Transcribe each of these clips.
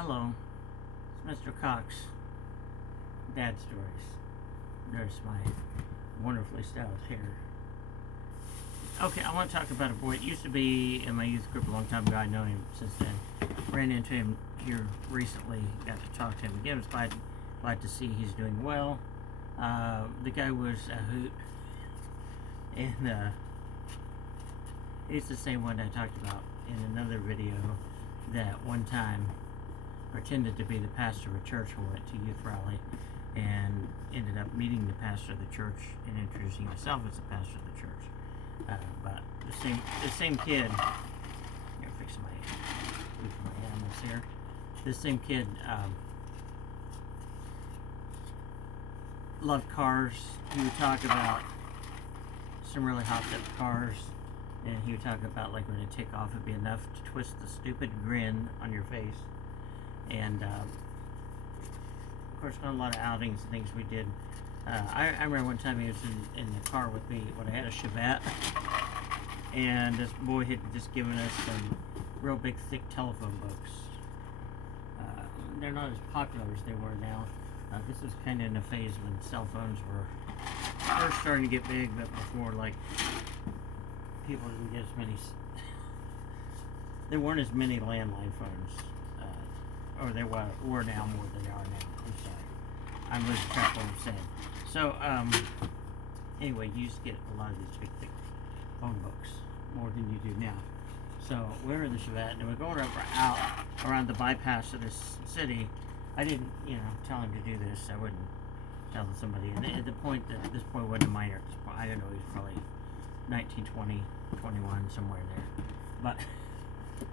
Hello, it's Mr. Cox, Dad Stories. There's my wonderfully styled hair. Okay, I want to talk about a boy. It used to be in my youth group a long time ago. I know him since then. Ran into him here recently. Got to talk to him again. Was glad to see he's doing well. The guy was a hoot. And it's the same one I talked about in another video that one time pretended to be the pastor of a church who went to youth rally and ended up meeting the pastor of the church and introducing himself as the pastor of the church. But the same kid, I'm gonna fix my animals here. This same kid loved cars. He would talk about some really hot cars, and he would talk about like when it take off, it'd be enough to twist the stupid grin on your face. And of course, on a lot of outings and things we did. I remember one time he was in the car with me when I had a Chevette, and this boy had just given us some real big, thick telephone books. They're not as popular as they were now. This was kind of in a phase when cell phones were first starting to get big, but before, like, people didn't get as many. There weren't as many landline phones. Or they were now more than they are now. I'm sorry. I'm losing track of what I'm saying. So, anyway, you used to get a lot of these big, thick phone books, more than you do now. So, we were in the Chevette, and we're going out around the bypass of this city. I didn't, tell him to do this. I wouldn't tell somebody. And at the point that this boy wasn't a minor at this point, I don't know, he was probably 19, 20, 21, somewhere in there. But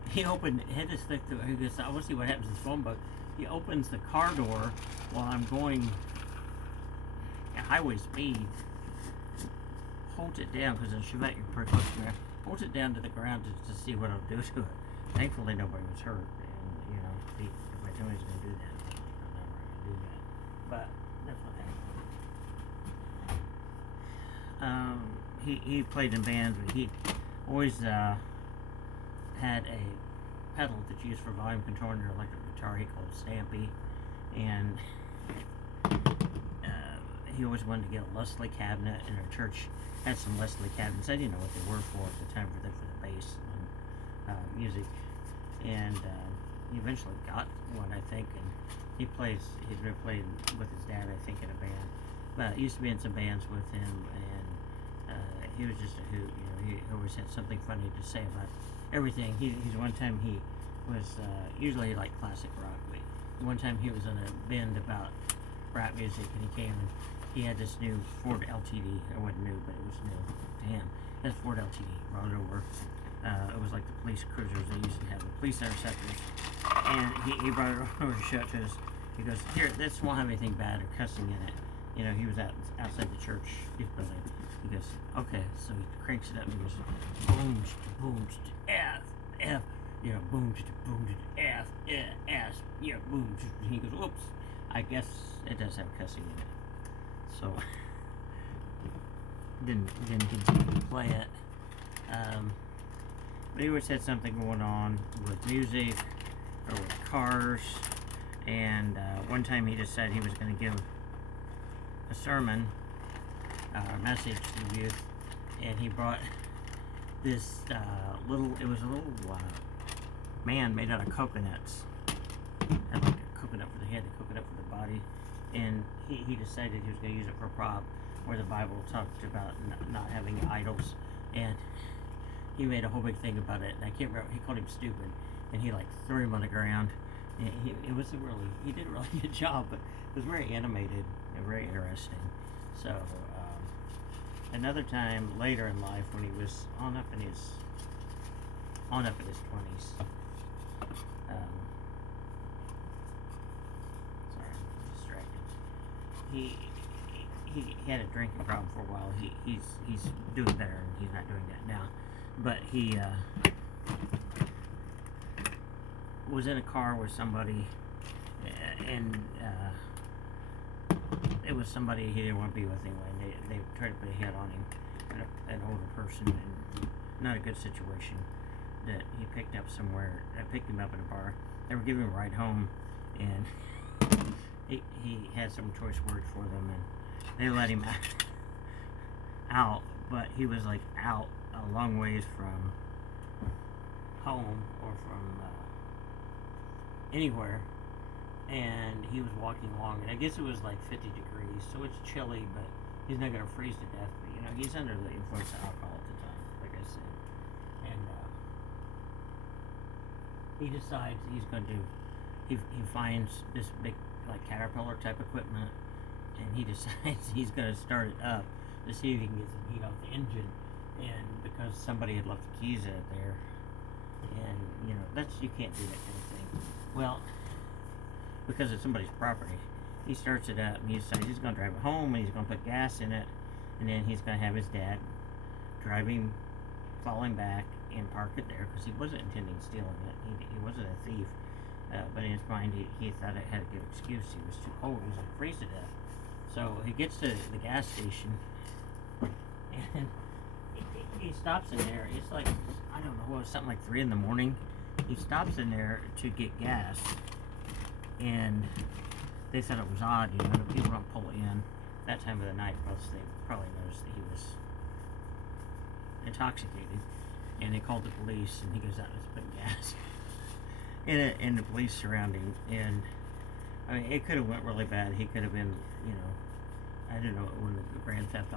he had this thick, he goes, I want to see what happens to this phone book. He opens the car door while I'm going at highway speed, holds it down, because in Chevette you're pretty close to the ground, holds it down to the ground to see what I'll do to it. Thankfully nobody was hurt, and if I told him he was going to do that, I'm never going to do that. But that's what happened. He played in bands, but he always had a pedal that's used for volume control in your electric guitar. He called it Stampy, and he always wanted to get a Leslie cabinet, and our church had some Leslie cabinets. I didn't know what they were for at the time for the bass and music, and he eventually got one, I think, and he's been playing with his dad, I think, in a band, but used to be in some bands with him, and he was just a hoot. He always had something funny to say about everything. He's one time he was usually he liked classic rock, but one time he was in a band about rap music, and he came and he had this new Ford LTD. It wasn't new, but it was new to him. His Ford LTD brought it over. It was like the police cruisers they used to have, the police interceptors, and he brought it over to show it to us. He goes, here, this won't have anything bad or cussing in it. He was outside the church building. He goes, okay, so he cranks it up and he goes, boom, boom, F, boom, boom, F, S, boom. He goes, oops, I guess it does have cussing in it. So, didn't continue to play it. But he always had something going on with music or with cars. And one time he decided he was going to give a sermon, message to the youth, and he brought this it was a little man made out of coconuts. Had like a coconut for the head, a coconut for the body, and he decided he was going to use it for a prop, where the Bible talked about not having idols, and he made a whole big thing about it, and I can't remember, he called him stupid, and he like threw him on the ground. And he did a really good job, but it was very animated and very interesting. So, another time later in life, when he was on up in his 20s, sorry, I'm distracted. He had a drinking problem for a while. He's doing better, and he's not doing that now. But he was in a car with somebody, and it was somebody he didn't want to be with anyway. And they tried to put a hit on him, an older person, and not a good situation that he picked up somewhere. I picked him up at a bar, they were giving him a ride home, and he had some choice words for them, and they let him out, but he was like out a long ways from home or from anywhere, and he was walking along, and I guess it was like 50 degrees, so it's chilly, but he's not gonna freeze to death. But he's under the influence of alcohol at the time, like I said, and he decides he's going to. He finds this big like Caterpillar type equipment, and he decides he's going to start it up to see if he can get some heat off the engine. And because somebody had left the keys out there, and that's you can't do that kind of thing. Well, because it's somebody's property, he starts it up and he decides he's going to drive it home and he's going to put gas in it, and then he's going to have his dad driving, falling back, and park it there because he wasn't intending stealing it. He wasn't a thief. But in his mind, he thought it had a good excuse. He was too cold. He was going to freeze to death. So he gets to the gas station, and he stops in there. It's like, I don't know, something like 3 in the morning. He stops in there to get gas, and they said it was odd, that people don't pull in that time of the night, because they probably noticed that he was intoxicated, and they called the police, and he goes out and is putting gas and the police surrounding, and I mean, it could have went really bad. He could have been, I don't know, one of the Grand Theft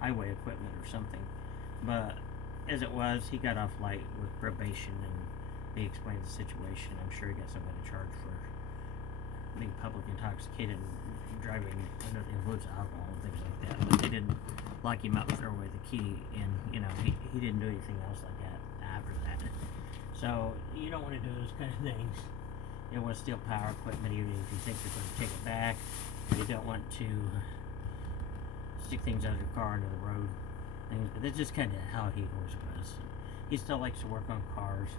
Highway equipment or something. But as it was, he got off light with probation, and they explained the situation. I'm sure he got somebody charged for being public intoxicated and driving under the influence of alcohol and things like that. But they didn't lock him up and throw away the key, and he didn't do anything else like that after that. So you don't want to do those kind of things. You don't want to steal power equipment even if you think you're going to take it back. You don't want to stick things out of your car into the road. But that's just kind of how he always was. He still likes to work on cars.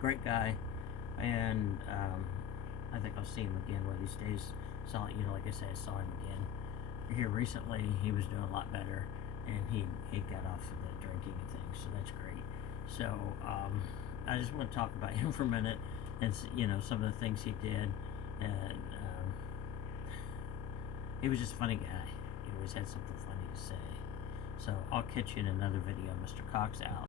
Great guy, and I think I'll see him again one of these days. Like I said, I saw him again here recently. He was doing a lot better, and he got off of the drinking and things, so that's great. So I just want to talk about him for a minute, and some of the things he did, and he was just a funny guy. He always had something funny to say. So I'll catch you in another video. Mr. Cox out.